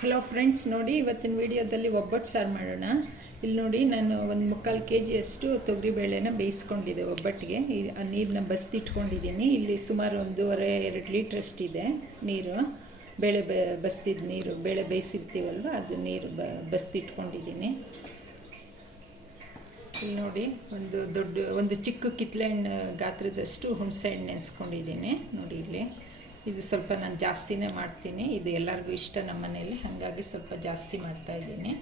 Hello friends ನೋಡಿ ಇವತ್ತಿನ ವಿಡಿಯೋದಲ್ಲಿ ಒಬ್ಬಟ್ಟು ಸಾರು ಮಾಡೋಣ. ಇಲ್ಲಿ ನೋಡಿ ನಾನು ಒಂದು ಮುಕ್ಕಾಲು ಕೆ ಜಿಯಷ್ಟು ತೊಗರಿಬೇಳೆನ ಬೇಯಿಸ್ಕೊಂಡಿದ್ದೆ ಒಬ್ಬಟ್ಟಿಗೆ. ಆ ನೀರನ್ನ ಬಸ್ದಿಟ್ಕೊಂಡಿದ್ದೀನಿ. ಇಲ್ಲಿ ಸುಮಾರು ಒಂದೂವರೆ, ಎರಡು ಲೀಟ್ರಷ್ಟಿದೆ ನೀರು. ಬೇಳೆ ಬೆ ಬಸ್ತಿದ್ದ ನೀರು, ಬೇಳೆ ಬೇಯಿಸಿರ್ತೀವಲ್ವ, ಅದು ನೀರು ಬ, ಬಸ್ದಿಟ್ಕೊಂಡಿದ್ದೀನಿ. ಇಲ್ಲಿ ನೋಡಿ ಒಂದು ದೊಡ್ಡ, ಒಂದು ಚಿಕ್ಕ ಕಿತ್ಲೆ ಹಣ್ಣು ಗಾತ್ರದಷ್ಟು ಹುಣಸೆ ಹಣ್ಣು ನೆನೆಸ್ಕೊಂಡಿದ್ದೀನಿ ನೋಡಿ ಇಲ್ಲಿ. ಇದು ಸ್ವಲ್ಪ ನಾನು ಜಾಸ್ತಿನೇ ಮಾಡ್ತೀನಿ. ಇದು ಎಲ್ಲರಿಗೂ ಇಷ್ಟ ನಮ್ಮ ಮನೆಯಲ್ಲಿ. ಹಾಗಾಗಿ ಸ್ವಲ್ಪ ಜಾಸ್ತಿ ಮಾಡ್ತಾ ಇದ್ದೀನಿ.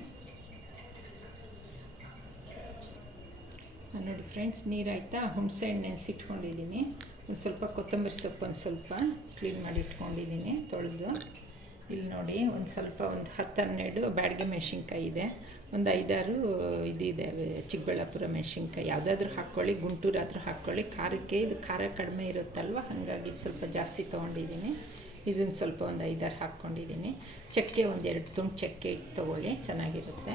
ನೋಡಿ ಫ್ರೆಂಡ್ಸ್ ನೀರಾಯ್ತಾ ಹುಣಸೆ ಹಣ್ಣು ನೆನೆಸಿಟ್ಕೊಂಡಿದ್ದೀನಿ ಒಂದು ಸ್ವಲ್ಪ ಕೊತ್ತಂಬರಿ ಸೊಪ್ಪು ಒಂದು ಸ್ವಲ್ಪ ಕ್ಲೀನ್ ಮಾಡಿ ಇಟ್ಕೊಂಡಿದ್ದೀನಿ ತೊಳೆದು. ಇಲ್ಲಿ ನೋಡಿ, ಒಂದು ಸ್ವಲ್ಪ ಒಂದು ಹತ್ತು ಹನ್ನೆರಡು ಬ್ಯಾಡಿಗೆ ಮೆಣಸಿನ್ಕಾಯಿ ಇದೆ. ಒಂದು ಐದಾರು ಇದಿದೆ ಚಿಕ್ಕಬಳ್ಳಾಪುರ ಮೆಣಸಿನ್ಕಾಯಿ. ಯಾವುದಾದ್ರೂ ಹಾಕ್ಕೊಳ್ಳಿ ಗುಂಟೂರಾದರೂ ಹಾಕ್ಕೊಳ್ಳಿ. ಖಾರಕ್ಕೆ ಇದು ಖಾರ ಕಡಿಮೆ ಇರುತ್ತಲ್ವ? ಹಾಗಾಗಿ ಸ್ವಲ್ಪ ಜಾಸ್ತಿ ತೊಗೊಂಡಿದ್ದೀನಿ. ಇದನ್ನು ಸ್ವಲ್ಪ ಒಂದು ಐದಾರು ಹಾಕ್ಕೊಂಡಿದ್ದೀನಿ. ಚಕ್ಕೆ ಒಂದು ಎರಡು ತುಂಡು ಚಕ್ಕೆ ಇಟ್ಟು ತೊಗೊಳ್ಳಿ, ಚೆನ್ನಾಗಿರುತ್ತೆ.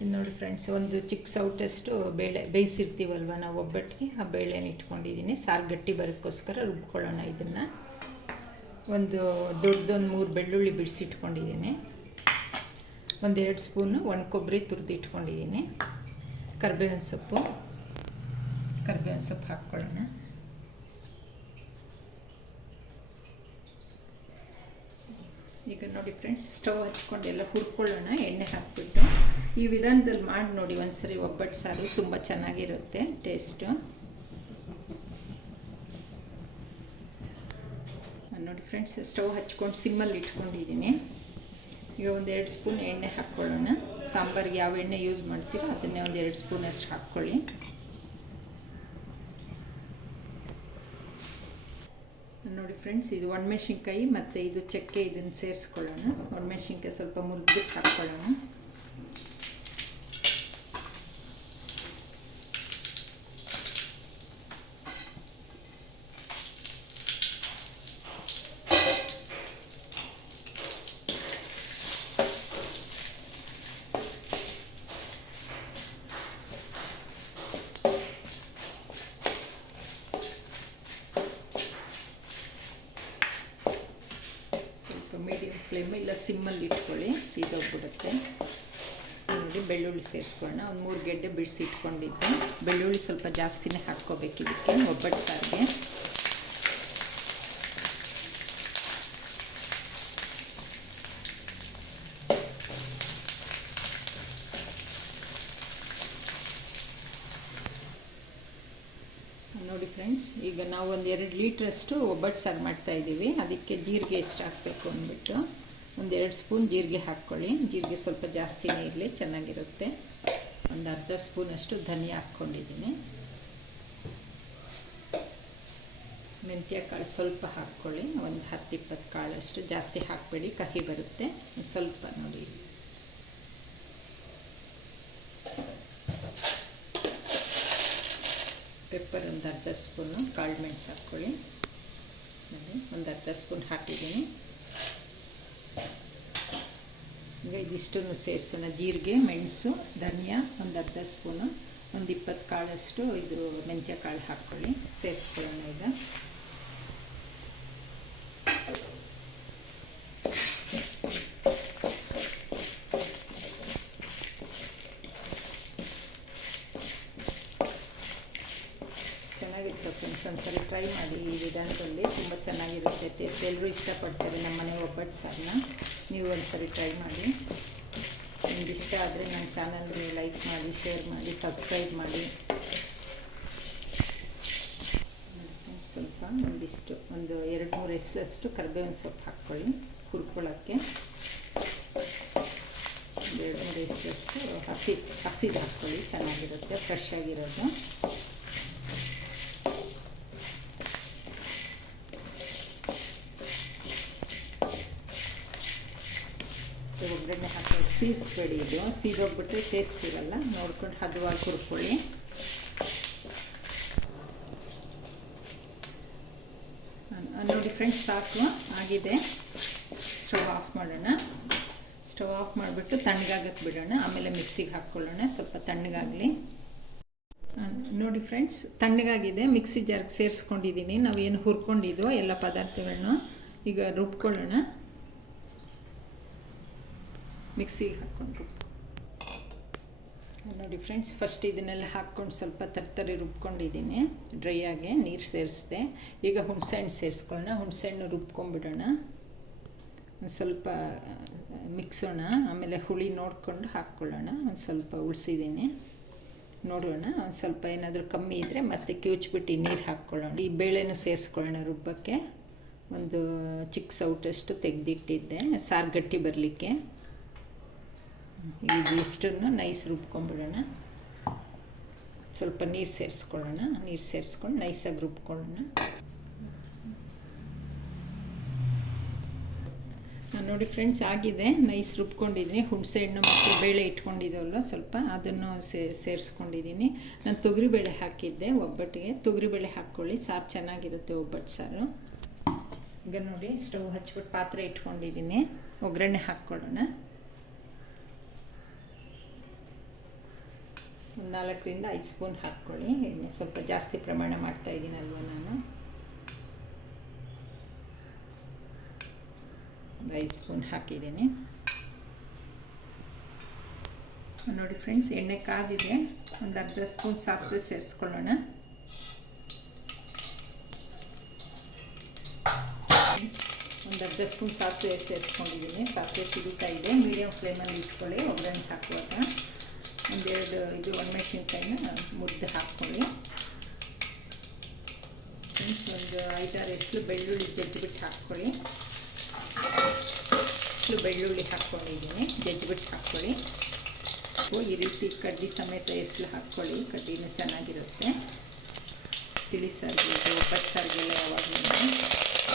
ಇದು ನೋಡಿ ಫ್ರೆಂಡ್ಸ್ ಒಂದು ಚಿಕ್ಕ ಸೌಟಷ್ಟು ಬೇಳೆ, ಬೇಯಿಸಿರ್ತೀವಲ್ವ ನಾವು ಒಬ್ಬಟ್ಟಿಗೆ, ಆ ಬೇಳೆನ ಇಟ್ಕೊಂಡಿದ್ದೀನಿ. ಸಾರು ಗಟ್ಟಿ ಬರೋಕ್ಕೋಸ್ಕರ ರುಬ್ಕೊಳ್ಳೋಣ ಇದನ್ನು. ಒಂದು ದೊಡ್ಡದೊಂದು ಮೂರು ಬೆಳ್ಳುಳ್ಳಿ ಬಿಡಿಸಿಟ್ಕೊಂಡಿದ್ದೀನಿ. ಒಂದೆರಡು ಸ್ಪೂನು ಒಣ ಕೊಬ್ಬರಿ ತುರಿದು ಇಟ್ಕೊಂಡಿದ್ದೀನಿ. ಕರ್ಬೇವಿನ ಸೊಪ್ಪು. ಕರ್ಬೇವಿನ ಸೊಪ್ಪು ಹಾಕ್ಕೊಳ್ಳೋಣ. ಈಗ ನೋಡಿ ಫ್ರೆಂಡ್ಸ್, ಸ್ಟವ್ ಹಚ್ಕೊಂಡು ಎಲ್ಲ ಹುರ್ಕೊಳ್ಳೋಣ, ಎಣ್ಣೆ ಹಾಕ್ಬಿಟ್ಟು. ಈ ವಿಧಾನದಲ್ಲಿ ಮಾಡಿ ನೋಡಿ ಒಂದ್ಸರಿ ಒಬ್ಬಟ್ಟು ಸಾರು, ತುಂಬ ಚೆನ್ನಾಗಿರುತ್ತೆ ಟೇಸ್ಟು. ನೋಡಿ ಫ್ರೆಂಡ್ಸ್, ಸ್ಟವ್ ಹಚ್ಕೊಂಡು ಸಿಮ್ಮಲ್ಲಿ ಇಟ್ಕೊಂಡಿದ್ದೀನಿ. ಈಗ ಒಂದು ಎರಡು ಸ್ಪೂನ್ ಎಣ್ಣೆ ಹಾಕ್ಕೊಳ್ಳೋಣ ಸಾಂಬಾರಿಗೆ ಯಾವ ಎಣ್ಣೆ ಯೂಸ್ ಮಾಡ್ತೀರೋ ಅದನ್ನೇ ಒಂದು ಎರಡು ಸ್ಪೂನ್ ಅಷ್ಟು ಹಾಕ್ಕೊಳ್ಳಿ ನೋಡಿ ಫ್ರೆಂಡ್ಸ್ ಇದು ಒಣಮೆಣ್ಸಿನ್ಕಾಯಿ ಮತ್ತು ಇದು ಚಕ್ಕೆ ಇದನ್ನು ಸೇರಿಸ್ಕೊಳ್ಳೋಣ. ಒಣಮೆಣ್ಸಿನ್ಕಾಯಿ ಸ್ವಲ್ಪ ಮುರಿದ್ಬಿಟ್ಟು ಹಾಕ್ಕೊಳ್ಳೋಣ ಸ್ವಲ್ಪ ಮೀಡಿಯಮ್ ಫ್ಲೇಮ್ ಇಲ್ಲ, ಸಿಮ್ಮಲ್ಲಿ ಇಟ್ಕೊಳ್ಳಿ, ಸೀದೋಗ್ಬಿಡುತ್ತೆ. ನೋಡಿ ಬೆಳ್ಳುಳ್ಳಿ ಸೇರಿಸ್ಕೊಳ್ಳೋಣ. ಒಂದು ಮೂರು ಗೆಡ್ಡೆ ಬಿಡಿಸಿ ಇಟ್ಕೊಂಡಿದ್ದೆ. ಬೆಳ್ಳುಳ್ಳಿ ಸ್ವಲ್ಪ ಜಾಸ್ತಿನೇ ಹಾಕ್ಕೋಬೇಕು ಇದಕ್ಕೆ, ಒಬ್ಬಟ್ಟು ಸಾರಿಗೆ ನೋಡಿ ಫ್ರೆಂಡ್ಸ್ ಈಗ ನಾವು ಒಂದು ಎರಡು ಲೀಟ್ರಷ್ಟು ಒಬ್ಬಟ್ಟು ಸಾರು ಮಾಡ್ತಾ ಇದ್ದೀವಿ. ಅದಕ್ಕೆ ಜೀರಿಗೆ ಎಷ್ಟು ಹಾಕಬೇಕು ಅಂದ್ಬಿಟ್ಟು ಒಂದು ಎರಡು ಸ್ಪೂನ್ ಜೀರಿಗೆ ಹಾಕ್ಕೊಳ್ಳಿ. ಜೀರಿಗೆ ಸ್ವಲ್ಪ ಜಾಸ್ತಿನೇ ಇರಲಿ, ಚೆನ್ನಾಗಿರುತ್ತೆ. ಒಂದು ಅರ್ಧ ಸ್ಪೂನಷ್ಟು ಧನಿಯಾ ಹಾಕ್ಕೊಂಡಿದ್ದೀನಿ. ಮೆಂತ್ಯ ಕಾಳು ಸ್ವಲ್ಪ ಹಾಕ್ಕೊಳ್ಳಿ. ಒಂದು ಹತ್ತು ಇಪ್ಪತ್ತು ಕಾಳಷ್ಟು ಜಾಸ್ತಿ ಹಾಕಬೇಡಿ, ಕಹಿ ಬರುತ್ತೆ. ಸ್ವಲ್ಪ ನೋಡಿ. ಪೆಪ್ಪರ್ ಒಂದು ಅರ್ಧ ಸ್ಪೂನು ಕಾಳು ಮೆಣಸು ಹಾಕ್ಕೊಳ್ಳಿ. ನಾನು ಒಂದು ಅರ್ಧ ಸ್ಪೂನ್ ಹಾಕಿದ್ದೀನಿ. ಈಗ ಇದಿಷ್ಟನ್ನು ಸೇರಿಸೋಣ. ಜೀರಿಗೆ, ಮೆಣಸು, ಧನಿಯಾ, ಒಂದು ಅರ್ಧ ಸ್ಪೂನು, ಒಂದು ಇಪ್ಪತ್ತು ಕಾಳಷ್ಟು ಇದು ಮೆಂತ್ಯ ಕಾಳು ಹಾಕ್ಕೊಳ್ಳಿ. ಸೇರಿಸ್ಕೊಳ್ಳೋಣ ಈಗ ಚೆನ್ನಾಗಿರುತ್ತೆ ಫ್ರೆಂಡ್ಸ್ ಒಂದ್ಸರಿ ಟ್ರೈ ಮಾಡಿ, ಈ ವಿಧಾನದಲ್ಲಿ ತುಂಬ ಚೆನ್ನಾಗಿರುತ್ತೆ ಟೇಸ್ಟ್ ಎಲ್ಲರೂ ಇಷ್ಟಪಡ್ತಾರೆ ನಮ್ಮ ಮನೆ ಒಬ್ಬಟ್ಟು ಸಾರನ್ನ ನೀವು ಒಂದ್ಸರಿ ಟ್ರೈ ಮಾಡಿ. ನಿಮ್ಗೆ ಇಷ್ಟ ಆದರೆ ನನ್ನ ಚಾನಲ್ಗೆ ಲೈಕ್ ಮಾಡಿ ಶೇರ್ ಮಾಡಿ ಸಬ್ಸ್ಕ್ರೈಬ್ ಮಾಡಿ. ಸ್ವಲ್ಪ ಒಂದಿಷ್ಟು, ಒಂದು ಎರಡು ಮೂರು ಎಸ್ಲಷ್ಟು ಕರಿಬೇವಿನ ಸೊಪ್ಪು ಹಾಕ್ಕೊಳ್ಳಿ ಹುರ್ಕೊಳ್ಳೋಕ್ಕೆ. ಎರಡು ಮೂರು ಎಸ್ಲಷ್ಟು ಹಸಿ, ಹಸಿದು ಹಾಕ್ಕೊಳ್ಳಿ, ಚೆನ್ನಾಗಿರುತ್ತೆ ಫ್ರೆಶ್ ಆಗಿರೋದು ಒಗ್ಗರಣೆ ಹಾಕಿ ಸೀಸ್ಬೇಡಿ ಇದು. ಸೀದೋಗ್ಬಿಟ್ರೆ ಟೇಸ್ಟ್ ಇರಲ್ಲ. ನೋಡ್ಕೊಂಡು ಹದವಾಗಿ ಹುರ್ಕೊಳ್ಳಿ. ನೋಡಿ ಫ್ರೆಂಡ್ಸ್ ಸಾಕು. ಆಗಿದೆ. ಸ್ಟವ್ ಆಫ್ ಮಾಡೋಣ. ಸ್ಟವ್ ಆಫ್ ಮಾಡಿಬಿಟ್ಟು ತಣ್ಣಗಾಗಕ್ಕೆ ಬಿಡೋಣ. ಆಮೇಲೆ ಮಿಕ್ಸಿಗೆ ಹಾಕ್ಕೊಳ್ಳೋಣ. ಸ್ವಲ್ಪ ತಣ್ಣಗಾಗಲಿ. ನೋಡಿ ಫ್ರೆಂಡ್ಸ್ ತಣ್ಣಗಾಗಿದೆ. ಮಿಕ್ಸಿ ಜಾರ್ಗೆ ಸೇರಿಸ್ಕೊಂಡಿದ್ದೀನಿ. ನಾವೇನು ಹುರ್ಕೊಂಡಿದ್ವೋ ಎಲ್ಲ ಪದಾರ್ಥಗಳನ್ನ ಈಗ ರುಬ್ಕೊಳ್ಳೋಣ. ಮಿಕ್ಸಿಗೆ ಹಾಕ್ಕೊಂಡು ನೋಡಿ ಫ್ರೆಂಡ್ಸ್ ಫಸ್ಟ್ ಇದನ್ನೆಲ್ಲ ಹಾಕ್ಕೊಂಡು ಸ್ವಲ್ಪ ತರ್ತರಿ ರುಬ್ಕೊಂಡಿದ್ದೀನಿ. ಡ್ರೈ ಆಗಿ ನೀರು ಸೇರಿಸ್ದೆ. ಈಗ ಹುಣಸೆಹಣ್ಣು ಸೇರಿಸ್ಕೊಳ್ಳೋಣ. ಹುಣಸೆಹಣ್ಣು ರುಬ್ಕೊಂಡ್ಬಿಡೋಣ. ಒಂದು ಸ್ವಲ್ಪ ಮಿಕ್ಸೋಣ. ಆಮೇಲೆ ಹುಳಿ ನೋಡಿಕೊಂಡು ಹಾಕ್ಕೊಳ್ಳೋಣ. ಒಂದು ಸ್ವಲ್ಪ ಉಳಿಸಿದ್ದೀನಿ. ನೋಡೋಣ. ಒಂದು ಸ್ವಲ್ಪ ಏನಾದರೂ ಕಮ್ಮಿ ಇದ್ದರೆ ಮತ್ತೆ ಕಿವುಚ್ಬಿಟ್ಟು ನೀರು ಹಾಕ್ಕೊಳ್ಳೋಣ. ಈ ಬೇಳೆನೂ ಸೇರಿಸ್ಕೊಳ್ಳೋಣ ರುಬ್ಬಕ್ಕೆ. ಒಂದು ಚಿಕ್ಕ ಸೌಟಷ್ಟು ತೆಗೆದಿಟ್ಟಿದ್ದೆ. ಸಾರು ಗಟ್ಟಿ ಬರಲಿಕ್ಕೆ. ಇದಿಷ್ಟನ್ನು ನೈಸ್ ರುಬ್ಕೊಂಡ್ಬಿಡೋಣ ಸ್ವಲ್ಪ ನೀರು ಸೇರಿಸ್ಕೊಳ್ಳೋಣ. ನೀರು ಸೇರಿಸ್ಕೊಂಡು ನೈಸಾಗಿ ರುಬ್ಕೊಳ್ಳೋಣ. ನೋಡಿ ಫ್ರೆಂಡ್ಸ್ ಆಗಿದೆ. ನೈಸ್ ರುಬ್ಕೊಂಡಿದ್ದೀನಿ. ಹುಣಸೆ ಹಣ್ಣು ಮತ್ತು ಬೇಳೆ ಇಟ್ಕೊಂಡಿದ್ದೀವಲ್ಲ ಸ್ವಲ್ಪ ಅದನ್ನು ಸೇರಿಸ್ಕೊಂಡಿದ್ದೀನಿ. ನಾನು ತೊಗರಿಬೇಳೆ ಹಾಕಿದ್ದೆ ಒಬ್ಬಟ್ಟಿಗೆ. ತೊಗರಿಬೇಳೆ ಹಾಕ್ಕೊಳ್ಳಿ. ಸಾರು ಚೆನ್ನಾಗಿರುತ್ತೆ ಒಬ್ಬಟ್ಟು ಸಾರು. ಈಗ ನೋಡಿ, ಸ್ಟವ್ ಹಚ್ಬಿಟ್ಟು ಪಾತ್ರೆ ಇಟ್ಕೊಂಡಿದ್ದೀನಿ. ಒಗ್ಗರಣೆ ಹಾಕ್ಕೊಳ್ಳೋಣ. ಒಂದು ನಾಲ್ಕರಿಂದ ಐದು ಸ್ಪೂನ್ ಹಾಕ್ಕೊಳ್ಳಿ. ಎಣ್ಣೆ ಸ್ವಲ್ಪ ಜಾಸ್ತಿ ಪ್ರಮಾಣ ಮಾಡ್ತಾಯಿದ್ದೀನಲ್ವ ನಾನು? ಒಂದು ಐದು ಸ್ಪೂನ್ ಹಾಕಿದ್ದೀನಿ. ನೋಡಿ ಫ್ರೆಂಡ್ಸ್, ಎಣ್ಣೆ ಕಾದಿದೆ. ಒಂದು ಅರ್ಧ ಸ್ಪೂನ್ ಸಾಸಿವೆ ಸೇರಿಸ್ಕೊಳ್ಳೋಣ. ಒಂದು ಅರ್ಧ ಸ್ಪೂನ್ ಸಾಸಿವೆ ಸೇರಿಸ್ಕೊಂಡಿದ್ದೀನಿ. ಸಾಸಿವೆ ಸಿಗುತ್ತಾ ಇದೆ. ಮೀಡಿಯಮ್ ಫ್ಲೇಮಲ್ಲಿ ಇಟ್ಕೊಳ್ಳಿ. ಒಗ್ಗರಣೆ ಹಾಕುವಾಗ. ಒಂದೆರಡು ಇದು ಒಣಮೆಣಸಿನ್ಕಾಯಿನ ಮುದ್ದೆ ಹಾಕ್ಕೊಳ್ಳಿ ಫ್ರೆಂಡ್ಸ್ ಒಂದು ಐದಾರು ಹೆಸರು ಬೆಳ್ಳುಳ್ಳಿ ಜಜ್ಜಿಬಿಟ್ಟು ಹಾಕ್ಕೊಳ್ಳಿ. ಹೆಸರು ಬೆಳ್ಳುಳ್ಳಿ ಹಾಕ್ಕೊಂಡಿದ್ದೀನಿ, ಜಜ್ಜಿಬಿಟ್ಟು ಹಾಕ್ಕೊಳ್ಳಿ. ಈ ರೀತಿ ಕಡ್ಡಿ ಸಮೇತ ಹೆಸರು ಹಾಕ್ಕೊಳ್ಳಿ, ಕಡ್ಡಿನೂ ಚೆನ್ನಾಗಿರುತ್ತೆ. ತಿಳಿ ಸಾರಿಗೆ ಒಬ್ಬಟ್ಟು ಸಾರಿಗೆಲ್ಲ ಯಾವಾಗಲೂ.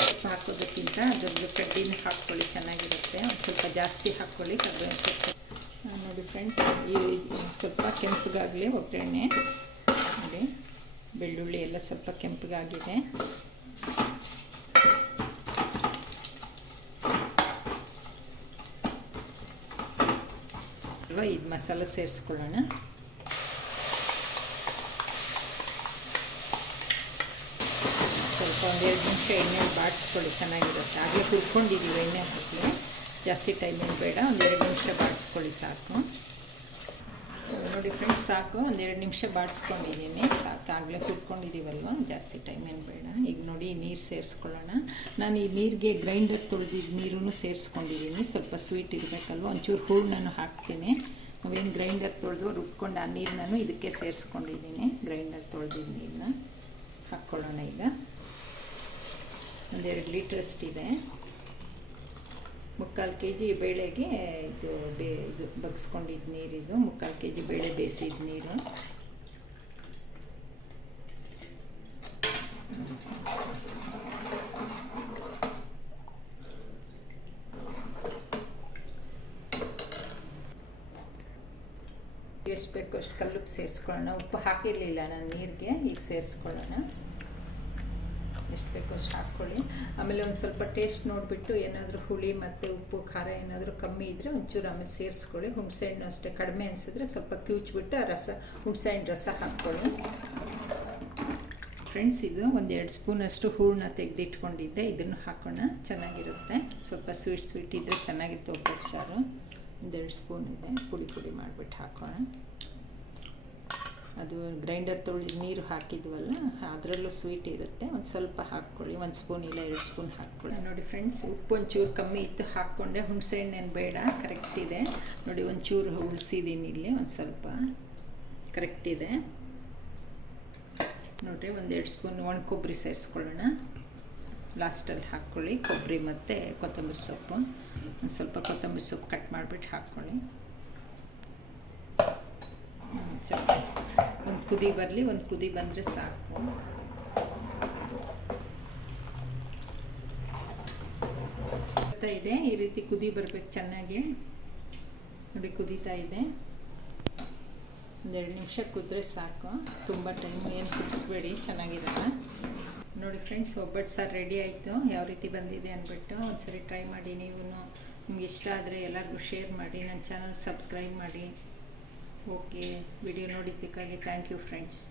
ಸ್ವಲ್ಪ ಹಾಕೋದಕ್ಕಿಂತ ಅದೊಂದು ಕಡ್ಡಿನ ಹಾಕ್ಕೊಳ್ಳಿ, ಚೆನ್ನಾಗಿರುತ್ತೆ. ಒಂದು ಸ್ವಲ್ಪ ಜಾಸ್ತಿ ಹಾಕ್ಕೊಳ್ಳಿ, ಕಡ್ಡಿ ಸೊಪ್ಪು ನೋಡಿ ಫ್ರೆಂಡ್ಸ್ ಈ ಸ್ವಲ್ಪ ಕೆಂಪಗಾಗಲಿ ಒಗ್ಗರಣೆ. ನೋಡಿ, ಬೆಳ್ಳುಳ್ಳಿ ಎಲ್ಲ ಸ್ವಲ್ಪ ಕೆಂಪಗಾಗಿದೆ. ಅಲ್ವಾ, ಇದು ಮಸಾಲ ಸೇರಿಸ್ಕೊಳ್ಳೋಣ. ಸ್ವಲ್ಪ ಒಂದೆರಡು ನಿಮಿಷ ಎಣ್ಣೆ ಬಾಡಿಸ್ಕೊಳ್ಳಿ, ಚೆನ್ನಾಗಿರುತ್ತೆ. ಆಗಲೇ ಹುರ್ಕೊಂಡಿದ್ದೀವಿ ಎಣ್ಣೆ ಹಾಕಿ ಜಾಸ್ತಿ ಟೈಮಿಂಗ್ ಬೇಡ ಒಂದೆರಡು ನಿಮಿಷ ಬಾಡಿಸ್ಕೊಳ್ಳಿ ಸಾಕು. ನೋಡಿ ಫ್ರೆಂಡ್ಸ್ ಸಾಕು ಒಂದೆರಡು ನಿಮಿಷ ಬಾಡಿಸ್ಕೊಂಡಿದ್ದೀನಿ. ಸಾಕು, ಆಗಲೇ ಹುರ್ಕೊಂಡಿದ್ದೀವಲ್ವ ಜಾಸ್ತಿ ಟೈಮ್ ಏನು ಬೇಡ. ಈಗ ನೋಡಿ ನೀರು ಸೇರಿಸ್ಕೊಳ್ಳೋಣ. ನಾನು ಈ ನೀರಿಗೆ ಗ್ರೈಂಡರ್ ತೊಳೆದಿದ್ದ ನೀರನ್ನು ಸೇರಿಸ್ಕೊಂಡಿದ್ದೀನಿ ಸ್ವಲ್ಪ ಸ್ವೀಟ್ ಇರಬೇಕಲ್ವ? ಒಂಚೂರು ಹೂರ್ಣನು ಹಾಕ್ತೀನಿ. ನಾವೇನು ಗ್ರೈಂಡರ್ ತೊಳೆದು ರುಬ್ಕೊಂಡು ಆ ನೀರನ್ನು ಇದಕ್ಕೆ ಸೇರಿಸ್ಕೊಂಡಿದ್ದೀನಿ ಗ್ರೈಂಡರ್ ತೊಳೆದಿದ್ದ ನೀರನ್ನ ಹಾಕ್ಕೊಳ್ಳೋಣ ಈಗ. ಒಂದೆರಡು ಲೀಟ್ರಷ್ಟಿದೆ. ಮುಕ್ಕಾಲು ಕೆ ಜಿ ಬೇಳೆಗೆ ಇದು ಬೇ, ಇದು ಬಗ್ಸ್ಕೊಂಡಿದ್ದು ನೀರಿದು, ಮುಕ್ಕಾಲು ಕೆ ಜಿ ಬೇಳೆ ಬೇಯಿಸಿದ ನೀರು. ಎಷ್ಟು ಬೇಕು ಅಷ್ಟು ಕಲ್ಲುಪ್ಪು ಸೇರಿಸ್ಕೊಳ್ಳೋಣ. ಉಪ್ಪು ಹಾಕಿರಲಿಲ್ಲ ನಾನು ನೀರಿಗೆ, ಈಗ ಸೇರಿಸ್ಕೊಳ್ಳೋಣ. ಎಷ್ಟು ಬೇಕೋ ಅಷ್ಟು ಹಾಕ್ಕೊಳ್ಳಿ. ಆಮೇಲೆ ಒಂದು ಸ್ವಲ್ಪ ಟೇಸ್ಟ್ ನೋಡಿಬಿಟ್ಟು ಏನಾದರೂ ಹುಳಿ ಮತ್ತು ಉಪ್ಪು, ಖಾರ ಏನಾದರೂ ಕಮ್ಮಿ ಇದ್ದರೆ ಒಂಚೂರು ಆಮೇಲೆ ಸೇರಿಸ್ಕೊಳ್ಳಿ. ಹುಣಸೆಹಣ್ಣು ಅಷ್ಟೇ ಕಡಿಮೆ ಅನಿಸಿದ್ರೆ ಸ್ವಲ್ಪ ಕ್ಯೂಚ್ಬಿಟ್ಟು ಆ ರಸ, ಹುಣಸೆಹಣ್ಣು ರಸ ಹಾಕ್ಕೊಳ್ಳಿ. ಫ್ರೆಂಡ್ಸ್ ಇದು ಒಂದೆರಡು ಸ್ಪೂನಷ್ಟು ಹೂರಣ ತೆಗೆದಿಟ್ಕೊಂಡಿದ್ದೆ. ಇದನ್ನು ಹಾಕೋಣ. ಚೆನ್ನಾಗಿರುತ್ತೆ. ಸ್ವಲ್ಪ ಸ್ವೀಟ್ ಸ್ವೀಟ್ ಇದ್ದರೆ ಚೆನ್ನಾಗಿತ್ತು ಒಬ್ಬಟ್ಟು ಸಾರು. ಒಂದೆರಡು ಸ್ಪೂನ್ ಇದೆ. ಪುಡಿ ಪುಡಿ ಮಾಡಿಬಿಟ್ಟು ಹಾಕೋಣ. ಅದು ಗ್ರೈಂಡರ್ ತೊಳೆದು ನೀರು ಹಾಕಿದ್ವಲ್ಲ, ಅದರಲ್ಲೂ ಸ್ವೀಟ್ ಇರುತ್ತೆ. ಒಂದು ಸ್ವಲ್ಪ ಹಾಕ್ಕೊಳ್ಳಿ, ಒಂದು ಸ್ಪೂನ್ ಇಲ್ಲ ಎರಡು ಸ್ಪೂನ್ ಹಾಕ್ಕೊಳ್ಳಿ. ನೋಡಿ ಫ್ರೆಂಡ್ಸ್ ಉಪ್ಪು ಒಂಚೂರು ಕಮ್ಮಿ ಇತ್ತು, ಹಾಕ್ಕೊಂಡೆ. ಹುಣಸೆ ಹಣ್ಣೇನು ಬೇಡ ಕರೆಕ್ಟ್ ಇದೆ. ನೋಡಿ ಒಂಚೂರು ಉಳಿಸಿದ್ದೀನಿ ಇಲ್ಲಿ, ಒಂದು ಸ್ವಲ್ಪ ಕರೆಕ್ಟ್ ಇದೆ. ನೋಡಿರಿ, ಒಂದೆರಡು ಸ್ಪೂನ್ ಒಣ ಕೊಬ್ಬರಿ ಸೇರಿಸ್ಕೊಳ್ಳೋಣ. ಲಾಸ್ಟಲ್ಲಿ ಹಾಕ್ಕೊಳ್ಳಿ. ಕೊಬ್ಬರಿ ಮತ್ತು ಕೊತ್ತಂಬರಿ ಸೊಪ್ಪು. ಒಂದು ಸ್ವಲ್ಪ ಕೊತ್ತಂಬರಿ ಸೊಪ್ಪು ಕಟ್ ಮಾಡಿಬಿಟ್ಟು ಹಾಕ್ಕೊಳ್ಳಿ. ಸರಿ ಕುದಿ ಬರಲಿ, ಒಂದು ಕುದಿ ಬಂದರೆ ಸಾಕು. ಇದೆ, ಈ ರೀತಿ ಕುದಿ ಬರಬೇಕು ಚೆನ್ನಾಗಿ. ನೋಡಿ, ಕುದೀತಾ ಇದೆ. ಒಂದೆರಡು ನಿಮಿಷ ಕುದ್ರೆ ಸಾಕು. ತುಂಬ ಟೈಮ್ ಏನು ಕುದಿಸ್ಬೇಡಿ, ಚೆನ್ನಾಗಿರಲ್ಲ. ನೋಡಿ ಫ್ರೆಂಡ್ಸ್ ಒಬ್ಬಟ್ಟು ಸಾರು ರೆಡಿ ಆಯಿತು. ಯಾವ ರೀತಿ ಬಂದಿದೆ ಅಂದ್ಬಿಟ್ಟು ಒಂದ್ಸರಿ ಟ್ರೈ ಮಾಡಿ ನೀವು ನಿಮ್ಗೆ ಇಷ್ಟ ಆದರೆ ಎಲ್ಲರಿಗೂ ಶೇರ್ ಮಾಡಿ ನನ್ನ ಚಾನಲ್ ಸಬ್ಸ್ಕ್ರೈಬ್ ಮಾಡಿ. ಓಕೆ ವಿಡಿಯೋ ನೋಡಿದ್ದಕ್ಕಾಗಿ ಥ್ಯಾಂಕ್ ಯು ಫ್ರೆಂಡ್ಸ್